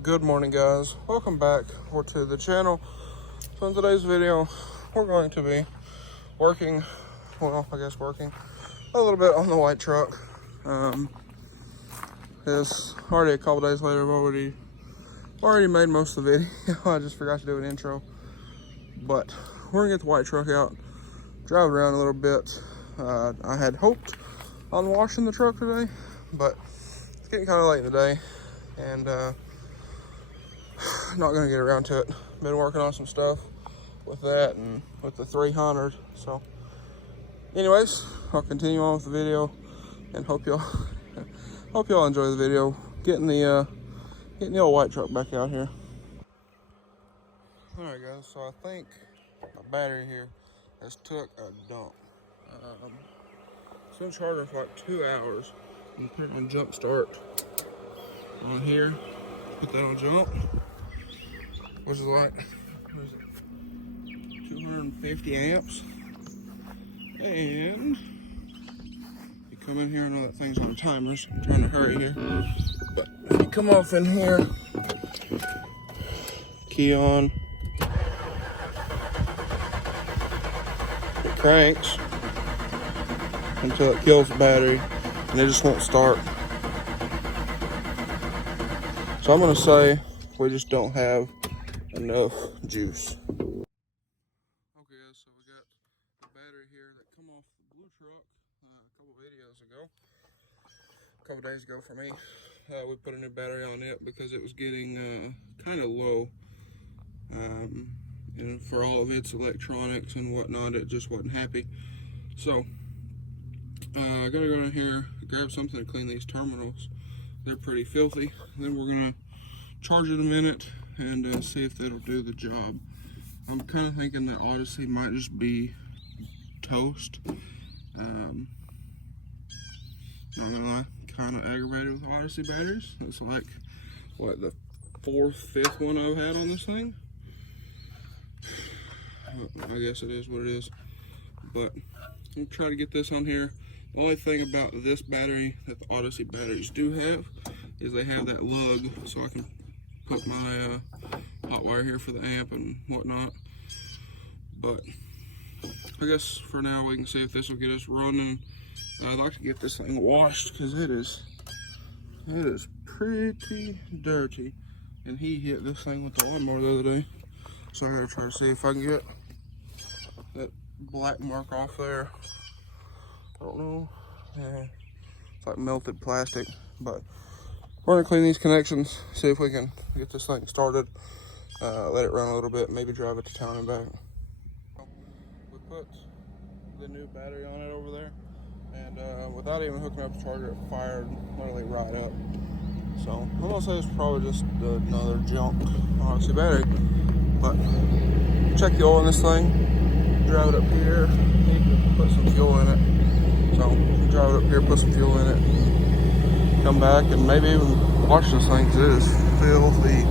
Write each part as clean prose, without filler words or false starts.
Good morning, guys. Welcome back to the channel. So in today's video, we're going to be working a little bit on the white truck. It's already a couple days later. I've already made most of the video. I just forgot to do an intro. But we're gonna get the white truck out, drive around a little bit. I had hoped on washing the truck today, but it's getting kind of late in the day, and not gonna get around to it. Been working on some stuff with that and with the 300. So anyways, I'll continue on with the video and hope y'all enjoy the video. Getting the old white truck back out here. All right, guys, so I think my battery here has took a dump. It's been charging for like 2 hours. I'm put it on jump start on here. Put that on jump, which is like, what is it, 250 amps. And you come in here, I know that thing's on timers. I'm trying to hurry here. But if you come off in here, key on, it cranks until it kills the battery, and it just won't start. So I'm gonna say we just don't have enough juice. Okay, so we got the battery here that come off the blue truck a couple days ago for me. We put a new battery on it because it was getting kind of low. And for all of its electronics and whatnot, it just wasn't happy. So I gotta go in here, grab something to clean these terminals. They're pretty filthy. Then we're gonna charge it a minute and see if it'll do the job. I'm kind of thinking that Odyssey might just be toast. Not gonna lie, kind of aggravated with Odyssey batteries. It's like, what, the 4th, 5th one I've had on this thing? I guess it is what it is. But I'm try to get this on here. The only thing about this battery that the Odyssey batteries do have is they have that lug, so I can put my hot wire here for the amp and whatnot. But I guess for now we can see if this will get us running. I'd like to get this thing washed because it is pretty dirty. And he hit this thing with the lawnmower the other day, so I gotta try to see if I can get that black mark off there. I don't know. Yeah, it's like melted plastic. But we're gonna clean these connections, see if we can get this thing started. Let it run a little bit, maybe drive it to town and back. We put the new battery on it over there, and without even hooking up the charger, it fired literally right up. So I'm gonna say it's probably just another junk Odyssey battery. But check the oil in this thing, drive it up here, need to put some fuel in it. So drive it up here, put some fuel in it, come back and maybe even wash this thing because it is filthy.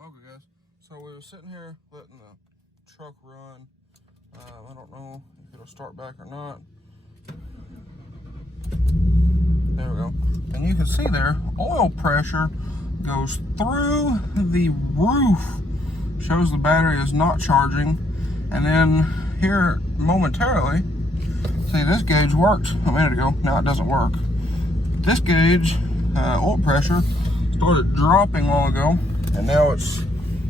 Okay, guys, so we were sitting here letting the truck run. I don't know if it'll start back or not. There we go. And you can see there, oil pressure goes through the roof. Shows the battery is not charging. And then here momentarily, see, this gauge worked a minute ago. Now it doesn't work. This gauge, oil pressure, started dropping a while ago. And now it's,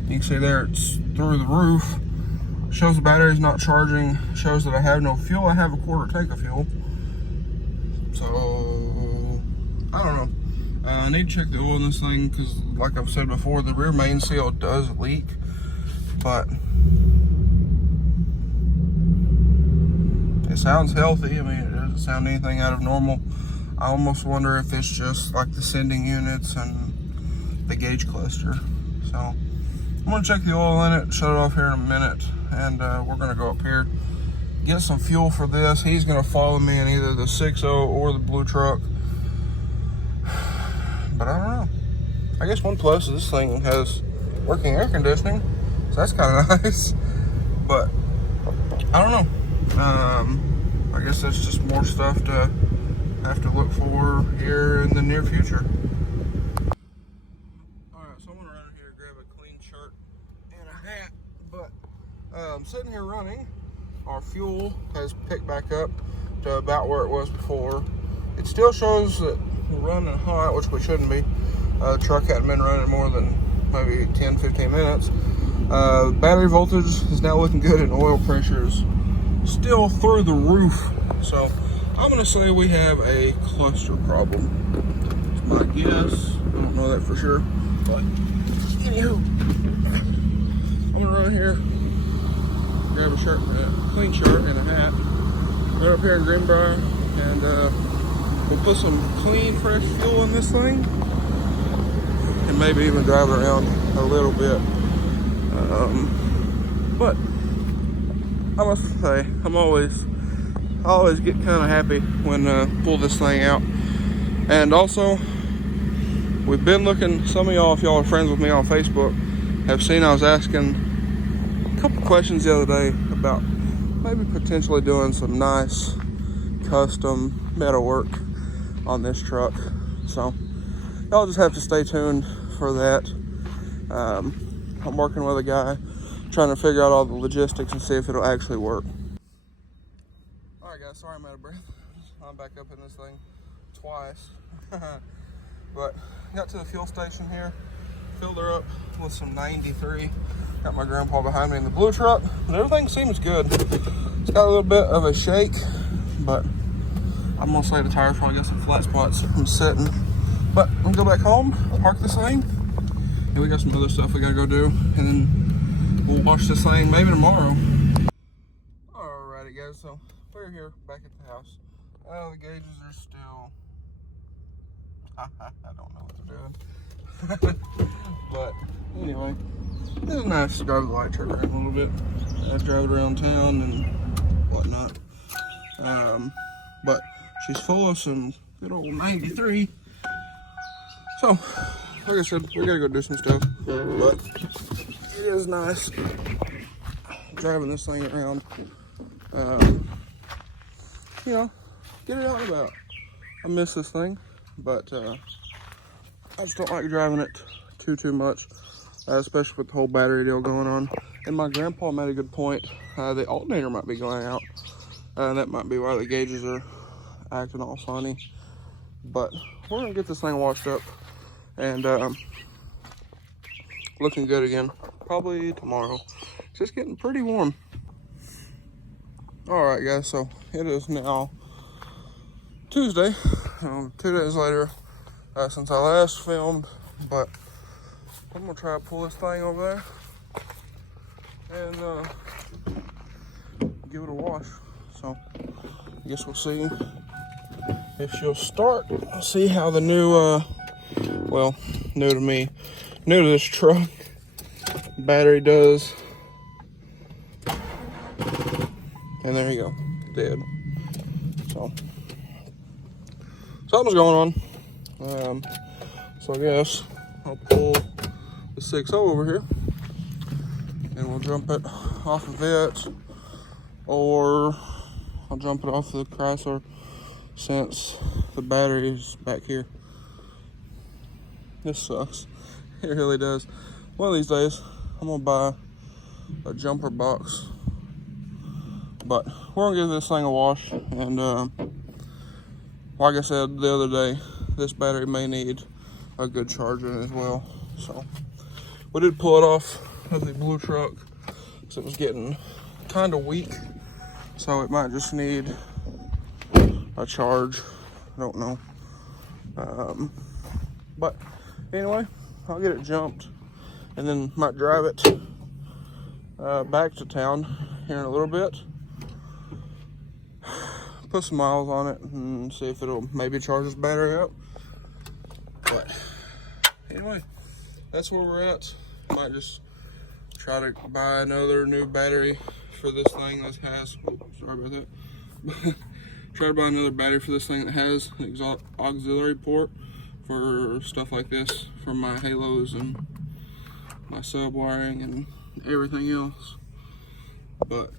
you can see there, it's through the roof. Shows the battery is not charging. Shows that I have no fuel. I have a quarter tank of fuel. So, I don't know. I need to check the oil in this thing because, like I've said before, the rear main seal does leak. But it sounds healthy. I mean, it doesn't sound anything out of normal. I almost wonder if it's just like the sending units and the gauge cluster. So I'm gonna check the oil in it, shut it off here in a minute, and we're gonna go up here, get some fuel for this. He's gonna follow me in either the 6.0 or the blue truck. But I don't know. I guess one plus is this thing has working air conditioning, so that's kind of nice. But I don't know. I guess that's just more stuff to have to look for here in the near future. sitting here running. Our fuel has picked back up to about where it was before. It still shows that we're running hot, which we shouldn't be. The truck hadn't been running more than maybe 10-15 minutes. Battery voltage is now looking good, and oil pressure is still through the roof. So I'm gonna say we have a cluster problem. It's my guess. I don't know that for sure, but anywho, I'm gonna run here, grab a shirt, a clean shirt and a hat, run up here in Greenbrier, and we'll put some clean, fresh fuel in this thing, and maybe even drive it around a little bit. But I must say, I always get kind of happy when pull this thing out. And also, we've been looking, some of y'all, if y'all are friends with me on Facebook, have seen I was asking a couple questions the other day about maybe potentially doing some nice custom metal work on this truck. So y'all just have to stay tuned for that. I'm working with a guy trying to figure out all the logistics and see if it'll actually work. All right, guys, sorry I'm out of breath. I'm back up in this thing twice. But got to the fuel station here, filled her up with some 93. Got my grandpa behind me in the blue truck, but everything seems good. It's got a little bit of a shake, but I'm gonna say the tires probably got some flat spots from sitting. But I'm gonna go back home, park this thing, and we got some other stuff we gotta go do, and then we'll wash this thing maybe tomorrow. Alrighty, guys, so we're here back at the house. The gauges are still, I don't know what they're doing. But anyway, it was nice to drive the light truck around a little bit. I drove it around town and whatnot. But she's full of some good old 93. So, like I said, we gotta go do some stuff. But it is nice driving this thing around. You know, get it out and about. I miss this thing, but I just don't like driving it too much, especially with the whole battery deal going on. And my grandpa made a good point. The alternator might be going out, and that might be why the gauges are acting all funny. But we're gonna get this thing washed up and looking good again, probably tomorrow. It's just getting pretty warm. All right, guys, so it is now Tuesday, 2 days later since I last filmed, but I'm gonna try to pull this thing over there and give it a wash. So I guess we'll see if she'll start. See how the new, well, new to me, new to this truck, battery does. And there you go, dead. So something's going on. So I guess I'll pull the 6.0 over here and we'll jump it off of it, or I'll jump it off the Chrysler since the battery is back here. This sucks. It really does. One of these days, I'm gonna buy a jumper box. But we're gonna give this thing a wash, and like I said the other day, this battery may need a good charger as well. So we did pull it off of the blue truck, so it was getting kind of weak. So it might just need a charge. I don't know. But anyway, I'll get it jumped, and then might drive it back to town here in a little bit. Put some miles on it and see if it'll maybe charge this battery up. But anyway, that's where we're at. Might just try to buy another new battery for this thing that has, sorry about that. Try to buy another battery for this thing that has an auxiliary port for stuff like this, for my halos and my sub wiring and everything else. But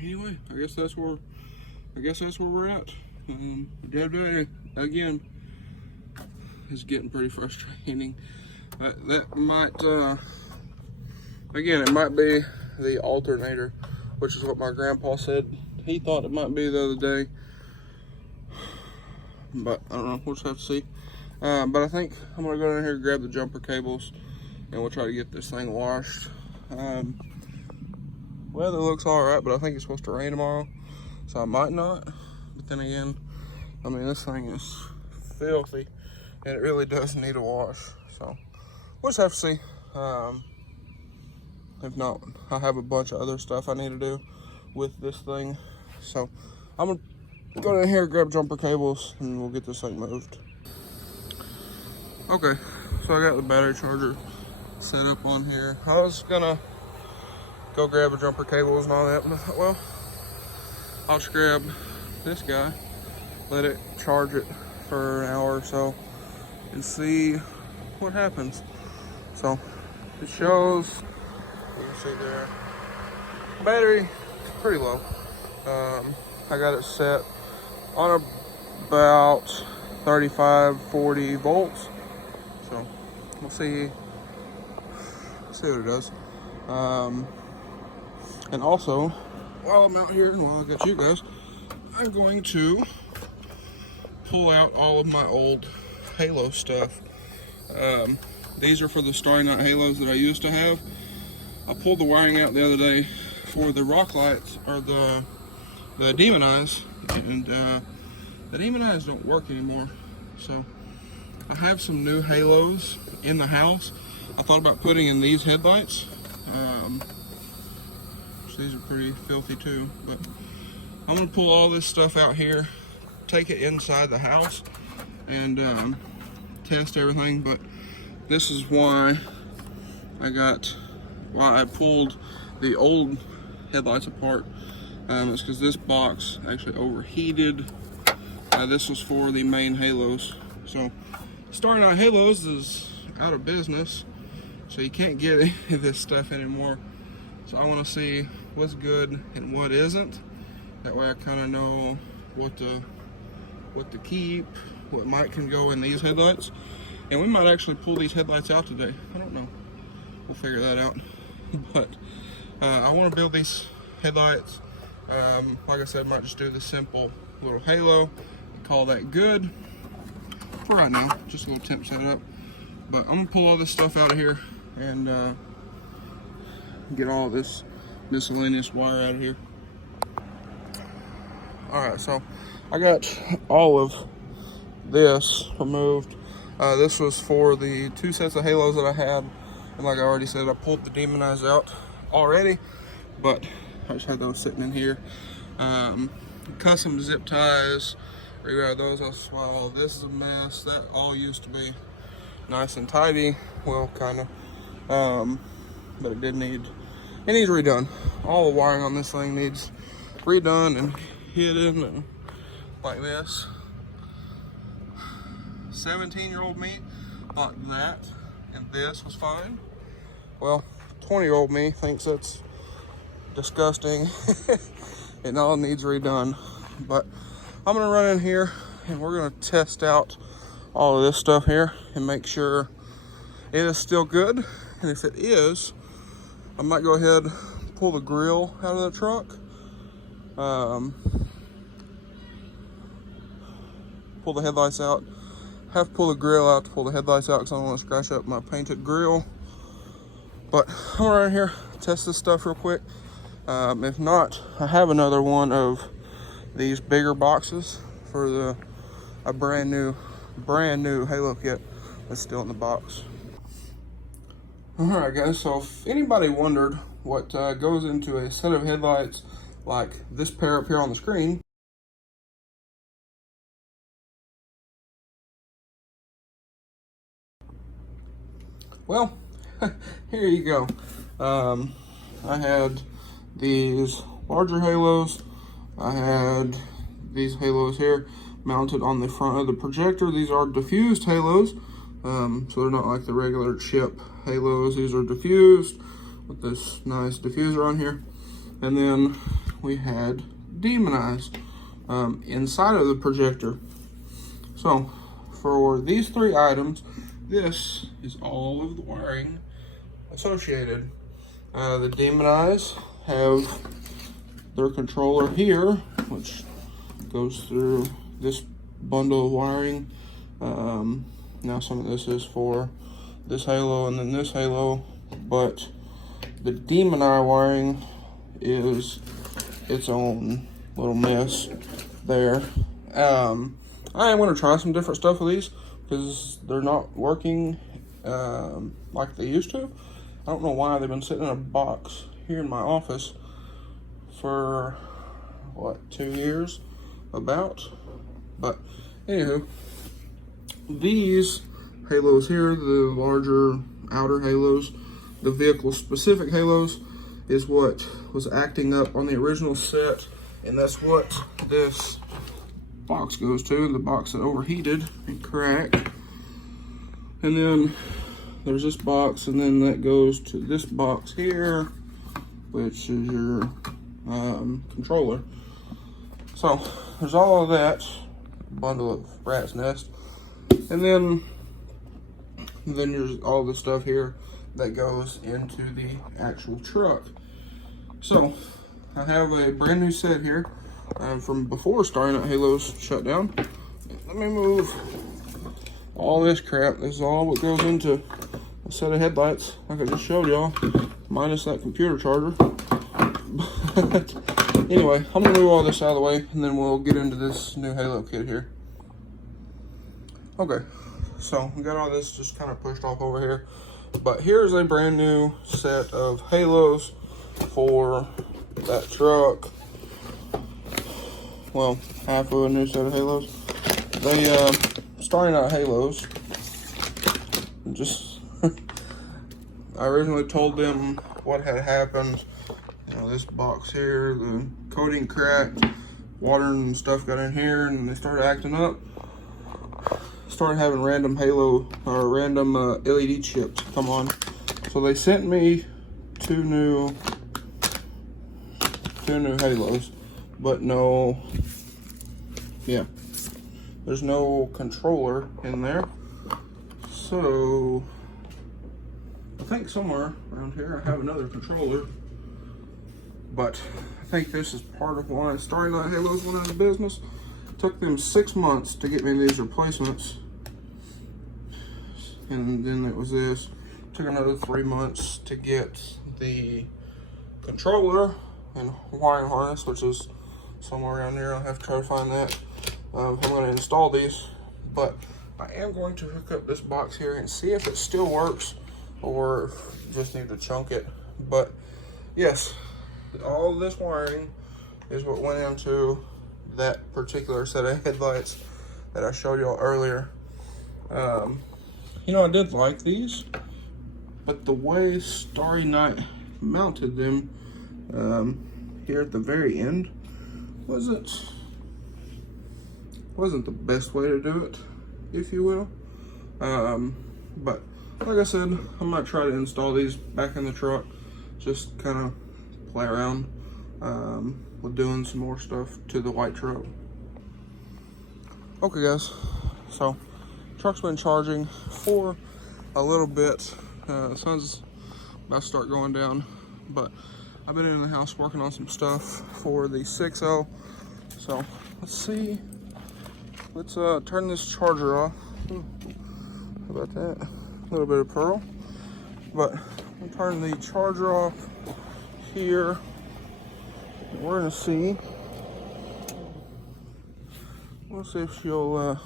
anyway, I guess that's where we're at. Dead battery again is getting pretty frustrating. That might Again, it might be the alternator, which is what my grandpa said he thought it might be the other day. But I don't know, we'll just have to see. But I think I'm gonna go in here and grab the jumper cables and we'll try to get this thing washed. Weather looks all right, but I think it's supposed to rain tomorrow, so I might not. But then again, I mean, this thing is filthy and it really does need a wash. So we'll just have to see. If not, I have a bunch of other stuff I need to do with this thing. So I'm gonna go in here, grab jumper cables, and we'll get this thing moved. Okay, so I got the battery charger set up on here. I was gonna go grab the jumper cables and all that, but I thought, well, I'll just grab this guy, let it charge it for an hour or so, and see what happens. So it shows, you can see there, battery is pretty low. I got it set on about 35-40 volts. So we'll see what it does. And also, while I'm out here and while I got you guys, I'm going to pull out all of my old Halo stuff. These are for the Starry Night Halos that I used to have. I pulled the wiring out the other day for the rock lights, or the Demon Eyes, and the Demon Eyes don't work anymore. So I have some new Halos in the house. I thought about putting in these headlights. These are pretty filthy too, but I'm gonna pull all this stuff out here, take it inside the house, and test everything. But this is why I pulled the old headlights apart. It's because this box actually overheated. This was for the main Halos. So Starry Night Halos is out of business, so you can't get any of this stuff anymore. So I want to see what's good and what isn't. That way I kind of know what to keep, what can go in these headlights. And we might actually pull these headlights out today. I don't know. We'll figure that out. But I want to build these headlights. Like I said, I might just do the simple little Halo, call that good for right now. Just a little temp setup. But I'm gonna pull all this stuff out of here and get all this miscellaneous wire out of here. Alright, so I got all of this removed. This was for the 2 sets of Halos that I had, and like I already said, I pulled the Demon Eyes out already, but I just had those sitting in here. Custom zip ties, rerouted those. That's why all this is a mess. That all used to be nice and tidy, well, kind of, but it needs redone. All the wiring on this thing needs redone and hidden and like this. 17-year-old me thought that and this was fine. Well, 20-year-old me thinks that's disgusting. It all needs redone. But I'm gonna run in here and we're gonna test out all of this stuff here and make sure it is still good. And if it is, I might go ahead and pull the grill out of the truck. Pull the headlights out. Have to pull the grill out to pull the headlights out because I don't want to scratch up my painted grill. But I'm right here, test this stuff real quick. If not, I have another one of these bigger boxes for a brand new Halo kit that's still in the box. Alright guys, so if anybody wondered what goes into a set of headlights like this pair up here on the screen, well, here you go. I had these larger Halos. I had these Halos here mounted on the front of the projector. These are diffused Halos, so they're not like the regular chip Halos. These are diffused with this nice diffuser on here. And then we had Demon Eyes inside of the projector. So for these 3 items, this is all of the wiring associated. The Demon Eyes have their controller here, which goes through this bundle of wiring. Now some of this is for this halo and then this halo, but the Demon Eye wiring is its own little mess there. I am going to try some different stuff with these because they're not working like they used to. I don't know why they've been sitting in a box here in my office for what, 2 years about. But anywho, these halos here, the larger outer halos, the vehicle specific halos, is what was acting up on the original set, and that's what this box goes to, the box that overheated and cracked. And then there's this box, and then that goes to this box here, which is your controller. So there's all of that bundle of rat's nest, and then there's all the stuff here that goes into the actual truck. So I have a brand new set here from before Starry Night Halos shut down. Let me move all this crap. This is all what goes into a set of headlights, like I just showed y'all, minus that computer charger. But anyway, I'm gonna move all this out of the way, and then we'll get into this new Halo kit here. Okay, so we got all this just kind of pushed off over here, but here's a brand new set of halos for that truck. Well, half of a new set of halos. They Starry Night Halos, just I originally told them what had happened. You know, this box here, the coating cracked, water and stuff got in here, and they started acting up. Started having random halo or random LED chips come on. So they sent me two new halos, but no, yeah, there's no controller in there. So I think somewhere around here I have another controller, but I think this is part of why Starry Night Halos went out of business. It took them 6 months to get me these replacements, and then it was this. It took another 3 months to get the controller and wiring harness, which is somewhere around here. I'll have to try to find that. I'm going to install these, but I am going to hook up this box here and see if it still works or just need to chunk it. But yes, all of this wiring is what went into that particular set of headlights that I showed y'all earlier. You know, I did like these, but the way Starry Night mounted them here at the very end wasn't the best way to do it, if you will. But like I said, I'm gonna try to install these back in the truck, just kind of play around with doing some more stuff to the white truck. Okay guys, so truck's been charging for a little bit. The sun's about to start going down, but I've been in the house working on some stuff for the 6L. So let's see. Let's turn this charger off. How about that? A little bit of pearl. But I'm turning the charger off here. We're gonna see. We'll see if she'll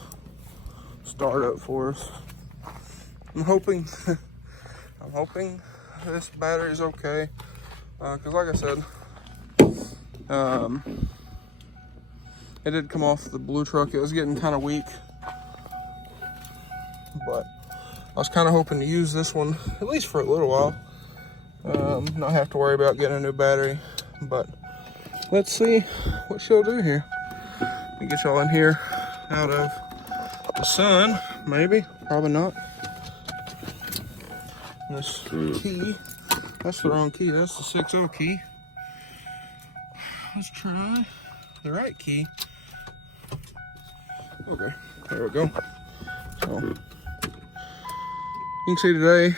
start up for us. I'm hoping this battery's okay. Because like I said, it did come off the blue truck. It was getting kind of weak, but I was kind of hoping to use this one at least for a little while, not have to worry about getting a new battery. But let's see what she'll do here. Let me get y'all in here out of the sun, maybe, probably not. This key, that's the wrong key, that's the 6L key. Let's try the right key. Okay, there we go. So you can see today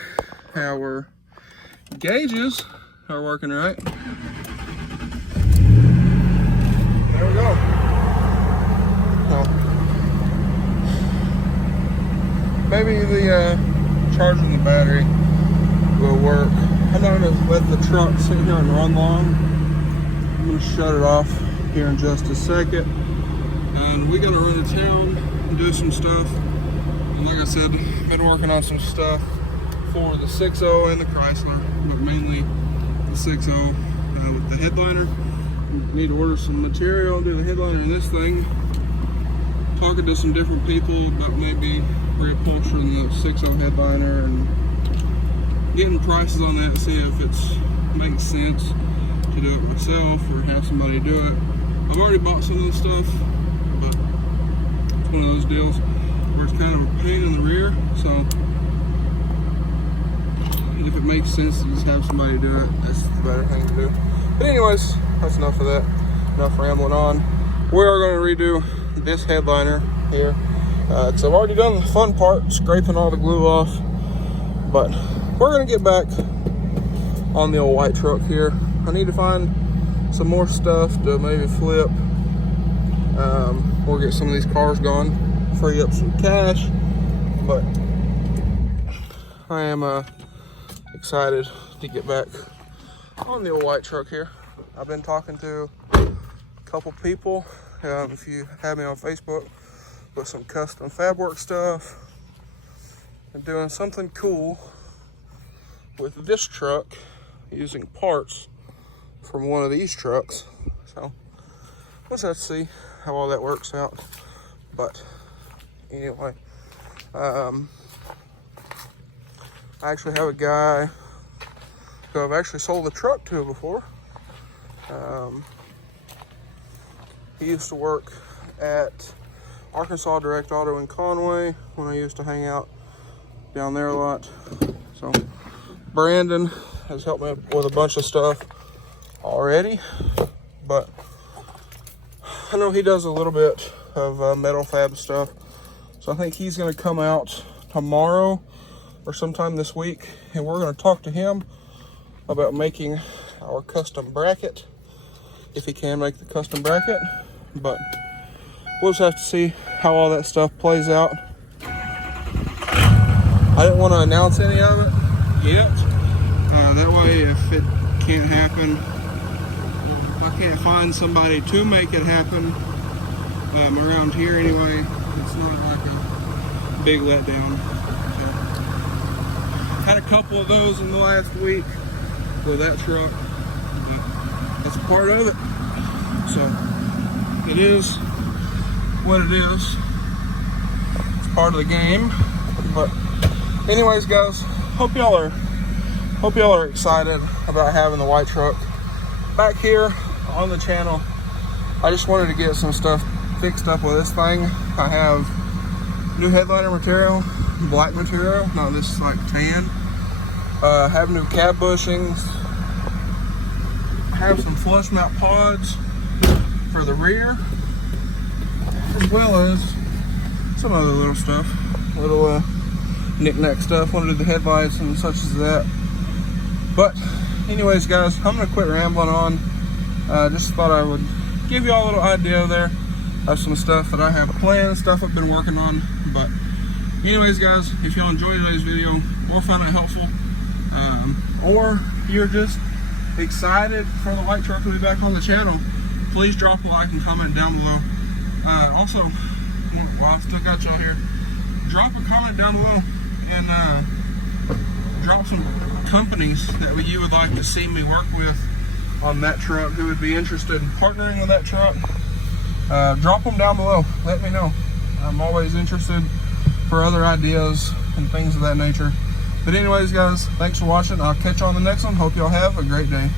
our gauges are working right. There we go. So, maybe the charging the battery will work. I'm not going to let the truck sit here and run long. I'm going to shut it off here in just a second. And we got to run to town and do some stuff. And like I said, been working on some stuff for the 6.0 and the Chrysler, but mainly the 6.0 with the headliner. Need to order some material, do the headliner in this thing. Talking to some different people about maybe reupholstering the 6.0 headliner and getting prices on that, see if it makes sense to do it myself or have somebody do it. I've already bought some of this stuff, but it's one of those deals where it's kind of a pain in the rear, so if it makes sense to just have somebody do it, that's the better thing to do. But anyways, that's enough of that. Enough rambling on. We are going to redo this headliner here. So I've already done the fun part, scraping all the glue off, but we're going to get back on the old white truck here. I need to find some more stuff to maybe flip. We'll get some of these cars gone, free up some cash, but I am excited to get back on the old white truck here. I've been talking to a couple people, if you have me on Facebook, with some custom fab work stuff and doing something cool with this truck using parts from one of these trucks. So let's have to see how all that works out. But anyway, I actually have a guy who I've actually sold the truck to before. He used to work at Arkansas Direct Auto in Conway when I used to hang out down there a lot. So Brandon has helped me with a bunch of stuff already, but I know he does a little bit of metal fab stuff. So I think he's going to come out tomorrow or sometime this week, and we're going to talk to him about making our custom bracket, if he can make the custom bracket. But we'll just have to see how all that stuff plays out. I didn't want to announce any of it yet. That way, if it can't happen, if I can't find somebody to make it happen around here anyway, it's not like a big letdown. So, had a couple of those in the last week with that truck, but that's part of it. So it is what it is. It's part of the game. But anyways, guys, hope y'all are excited about having the white truck back here on the channel. I just wanted to get some stuff fixed up with this thing. I have new headliner material, black material. No, this is like tan. Have new cab bushings. Have some flush mount pods for the rear, as well as some other little stuff, little knick-knack stuff. Wanted to do the headlights and such as that. But anyways, guys, I'm gonna quit rambling on. Just thought I would give you all a little idea there of some stuff that I have planned, stuff I've been working on. But anyways, guys, if y'all enjoyed today's video or found it helpful, or you're just excited for the white truck to be back on the channel, please drop a like and comment down below. Also, while I still got y'all here, drop a comment down below and drop some companies that you would like to see me work with on that truck, who would be interested in partnering with that truck. Drop them down below. Let me know. I'm always interested for other ideas and things of that nature. But anyways, guys, thanks for watching. I'll catch you on the next one. Hope y'all have a great day.